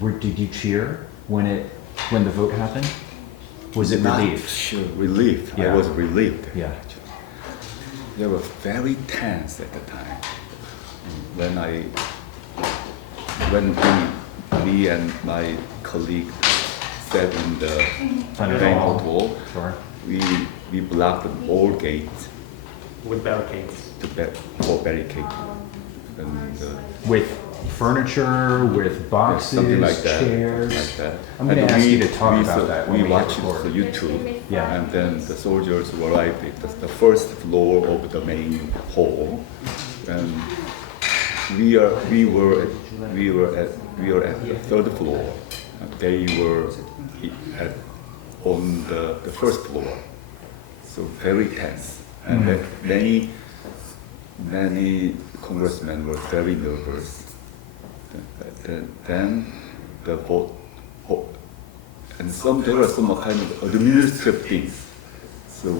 did you cheer when the vote happened? Was it Not relief? sure, relieved. Yeah. I was relieved. Yeah. They were very tense at the time. When me and my colleague sat in the Thunder banquet Hall. hall, Sure. we blocked all gates With barricades. for barricade. And With furniture, with boxes, something like that. chairs. Like that. I'm going And to ask you to we- talk we about saw- that when we hit watched record. the YouTube. Yeah. And then the soldiers arrived at the first floor of the main hall, and we were at the third floor. They were on the first floor, so very tense. And then many congressmen were very nervous. Then the vote, and there were some kind of administrative things. So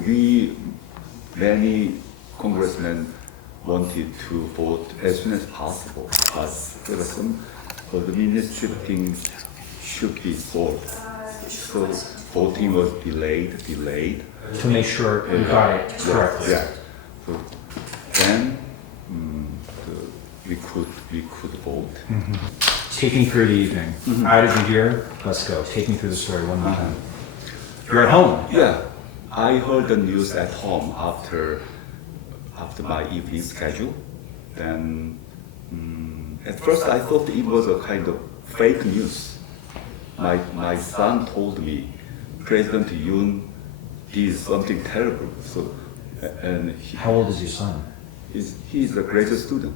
many congressmen wanted to vote as soon as possible, but there were some administrative things should be solved. So voting was delayed. To make sure you got it correctly. Yeah. So then we could vote. Take me through the evening. How did you hear? Let's go. Take me through the story one more time. You're at home. Yeah, I heard the news at home after my evening schedule. Then at first I thought it was a kind of fake news. My son told me President Yoon did something terrible. So and How old is your son? he's a graduate student.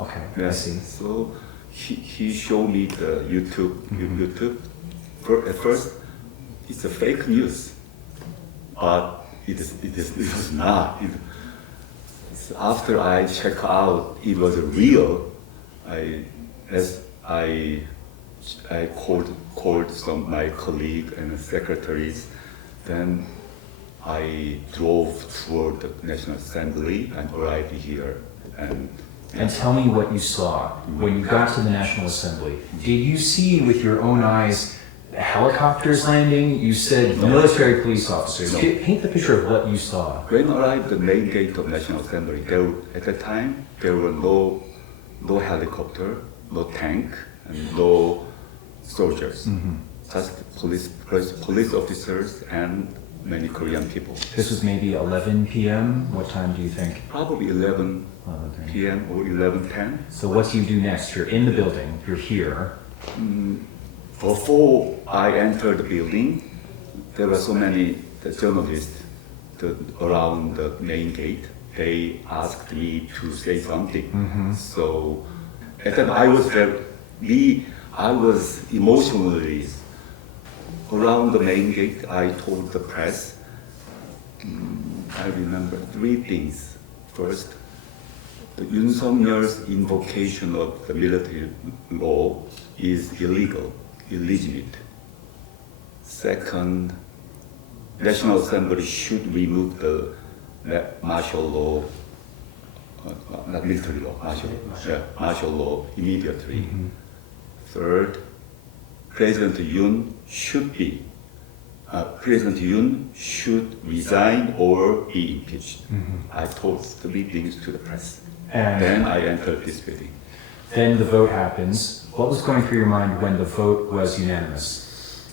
Okay, I Yes. see. So he showed me the YouTube. At first, it's a fake news, but it was not. So after I check out, it was real. I called some my colleague and secretaries. Then I drove toward the National Assembly and arrived here. And tell me what you saw when you got to the National Assembly. Did you see with your own eyes helicopters landing? You said military police officers. No. Paint the picture of what you saw. When I arrived at the main gate of National Assembly, at that time there were no helicopter, no tank, and no soldiers. Just police officers and many Korean people. This was maybe 11 p.m. What time do you think? Probably 11 11. p.m. or 11:10. So what do you do next? You're in the building. You're here. Before I entered the building, there were so many journalists around the main gate. They asked me to say something. So at that I was emotionally around the main gate. I told the press. I remember three things. First, the Yoon Suk-yeol's invocation of the military law is illegitimate. Second, National Assembly should remove the martial law, not military law, martial law immediately. Third, President Yoon should resign or be impeached. I told three things to the press. And Then I entered this building. then the vote happens. What was going through your mind when the vote was unanimous?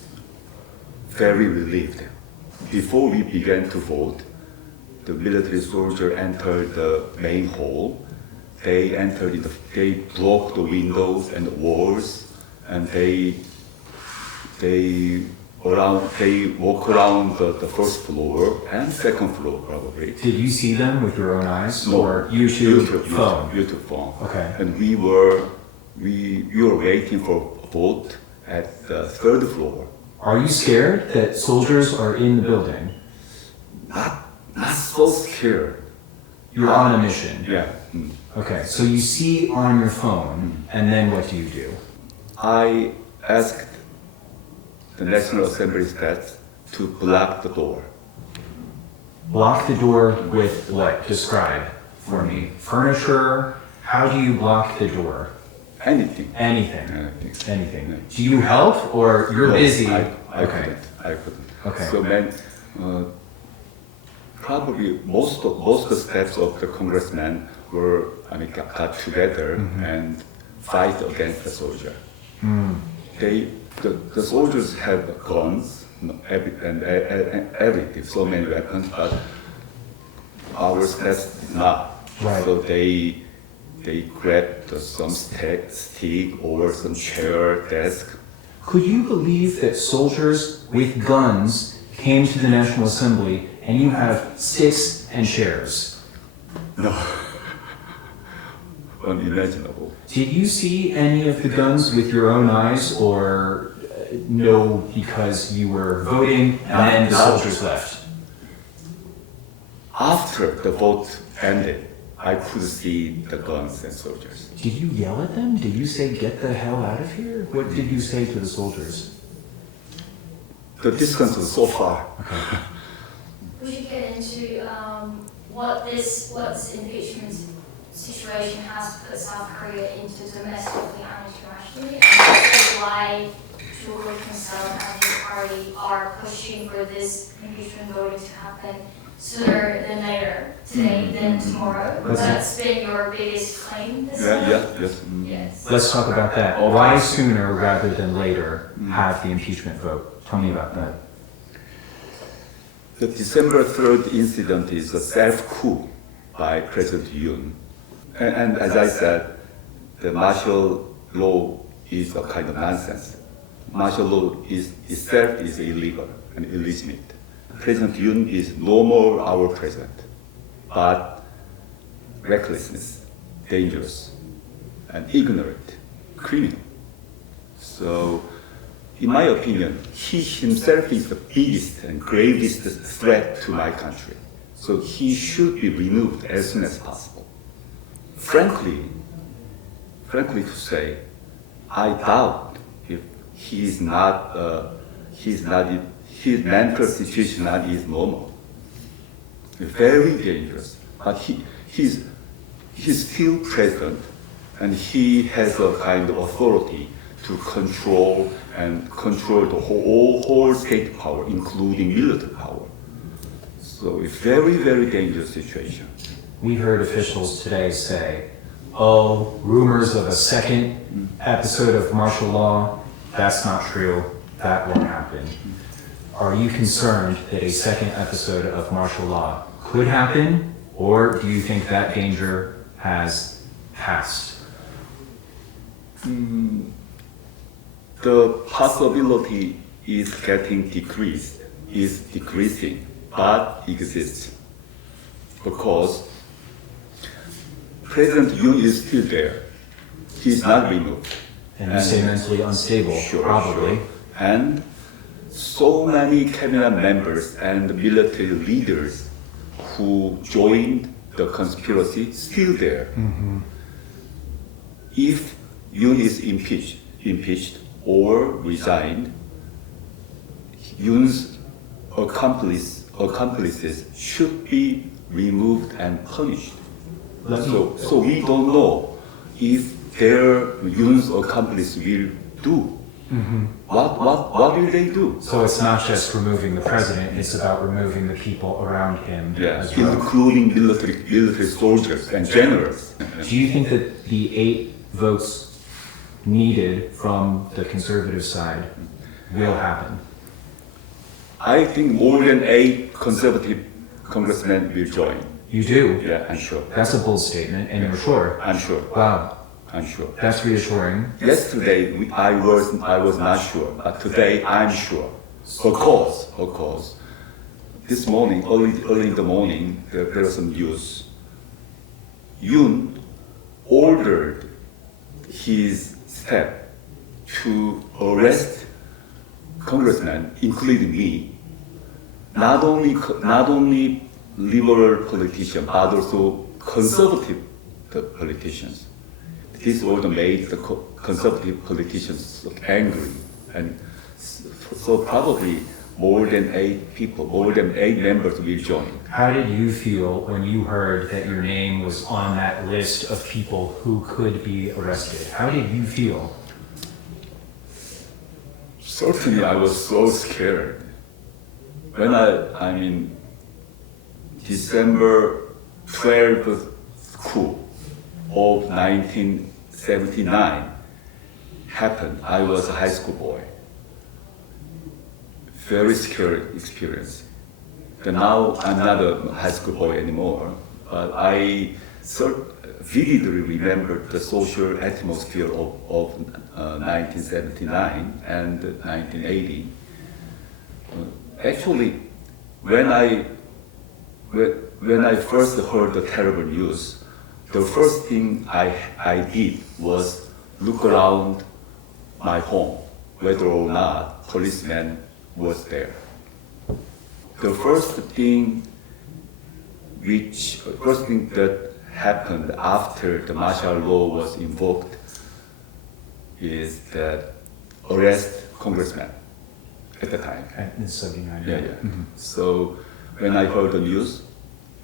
Very relieved. Before we began to vote, the military soldier entered the main hall. They broke the windows and the walls, and they walk around the first floor and second floor probably. Did you see them with your own eyes No, or YouTube phone? YouTube phone. Okay. And we were waiting for a vote at the third floor. Are you scared that soldiers are in the building? Not so scared. You're on a mission. Yeah. Okay, so you see on your phone, and then what do you do? I asked the National Assembly staff to block the door. Block the door with what? Describe for me. Furniture? How do you block the door? anything. Anything. Anything. Anything. Yeah. Do you help or you're No, busy? I Okay. couldn't. Okay. So then, probably most of the steps of the congressmen were, got together and fight against the soldier. The soldiers have guns and everything, so many weapons, but our steps did not. Right. So they grabbed some stick or some chair, desk. Could you believe that soldiers with guns came to the National Assembly and you have sticks and chairs? No, unimaginable. Did you see any of the guns with your own eyes or no because you were voting and then the soldiers left? After the vote ended, I could see the guns and soldiers. Did you yell at them? Did you say, get the hell out of here? What did you say to the soldiers? The distance was so far. We should get into what this impeachment situation has put South Korea into domestically and internationally, and also why Cho Kin-sung and his party are pushing for this impeachment voting to happen sooner than later, today than tomorrow. That's been your biggest claim this time? Yes. Yes. Let's talk about that. Why sooner rather than later have the impeachment vote? Tell me about that. The December 3rd incident is a self-coup by President Yoon. And as I said, the martial law is a kind of nonsense. Martial law itself is illegal and illegitimate. President Yoon is no more our president, but recklessness, dangerous, and ignorant, criminal. So, in my opinion, he himself is the biggest and gravest threat to my country. So he should be removed as soon as possible. Frankly to say, I doubt if his mental situation is normal. Very dangerous. But he's still president, and he has a kind of authority to control the whole state power, including military power. So it's very, very dangerous situation. We heard officials today say, oh, rumors of a second episode of martial law, that's not true, that won't happen. Are you concerned that a second episode of martial law could happen, or do you think that danger has passed? The possibility is decreasing, but exists. Because President Yoon is still there. He's not removed. And you say mentally unstable, probably. Sure. And so many cabinet members and military leaders who joined the conspiracy still there. If Yoon is impeached or resigned, Yoon's accomplices should be removed and punished. So we don't know if Yoon's accomplices will do. What will they do? So it's not just removing the president, it's about removing the people around him as well. Including military soldiers and generals. Do you think that the 8 votes needed from the conservative side will happen? I think more than 8 conservative congressmen will join. You do? Yeah, I'm sure. That's a bold statement, and you're sure? I'm sure. Wow, I'm sure. that's reassuring. Yesterday I was not sure, but today I'm sure. Of course. This morning, early in the morning, there was some news. Yoon ordered his staff to arrest congressmen, including me, not only liberal politicians, but also conservative politicians. This order made the conservative politicians angry, and so probably more than 8 people, more than 8 members will join. How did you feel when you heard that your name was on that list of people who could be arrested? How did you feel? Certainly, I was so scared. When December 12th coup of 1979 happened, I was a high school boy. Very scary experience. And now I'm not a high school boy anymore, but I vividly remember the social atmosphere of 1979 and 1980. Actually, when I first heard the terrible news, the first thing I did was look around my home, whether or not policeman was there. The first thing that happened after the martial law was invoked is that arrest congressman at the time. In 79. Yeah. So when I heard the news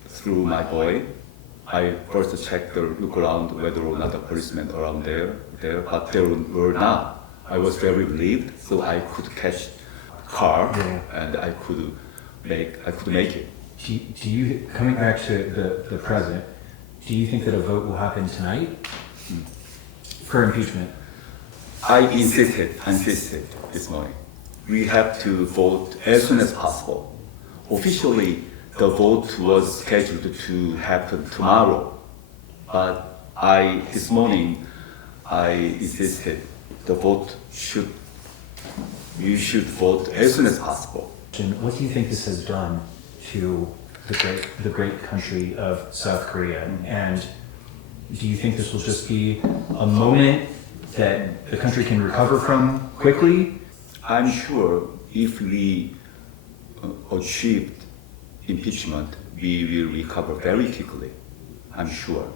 through my boy, I first checked look around whether or not the policemen around there, but there were not. I was very relieved, so I could catch a car and I could make it. Do you, coming back to the present, do you think that a vote will happen tonight for impeachment? I insisted this morning. We have to vote as soon as possible. Officially, the vote was scheduled to happen tomorrow, but this morning, I insisted we should vote as soon as possible. And what do you think this has done to the great country of South Korea? And do you think this will just be a moment that the country can recover from quickly? I'm sure if we achieved impeachment, we will recover very quickly. I'm sure,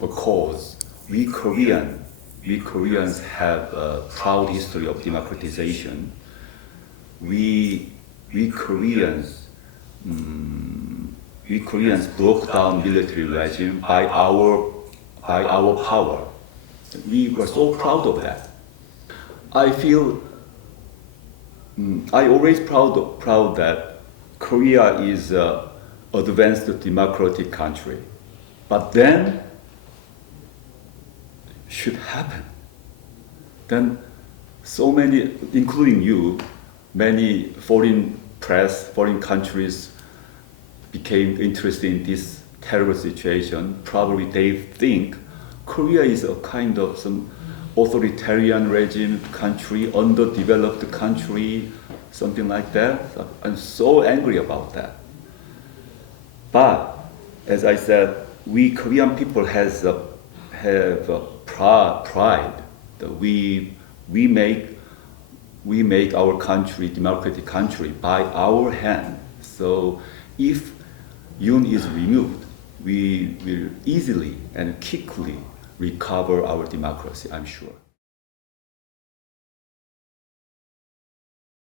because we Koreans have a proud history of democratization. We Koreans broke down military regime by our power. We were so proud of that. I feel I always proud that Korea is an advanced democratic country, but then should happen. Then so many, including you, many foreign press, foreign countries became interested in this terrible situation. Probably they think Korea is a kind of some authoritarian regime country, underdeveloped country, something like that. I'm so angry about that. But as I said, we Korean people have a pride that we make our country democratic country by our hand. So if Yoon is removed, we will easily and quickly recover our democracy, I'm sure.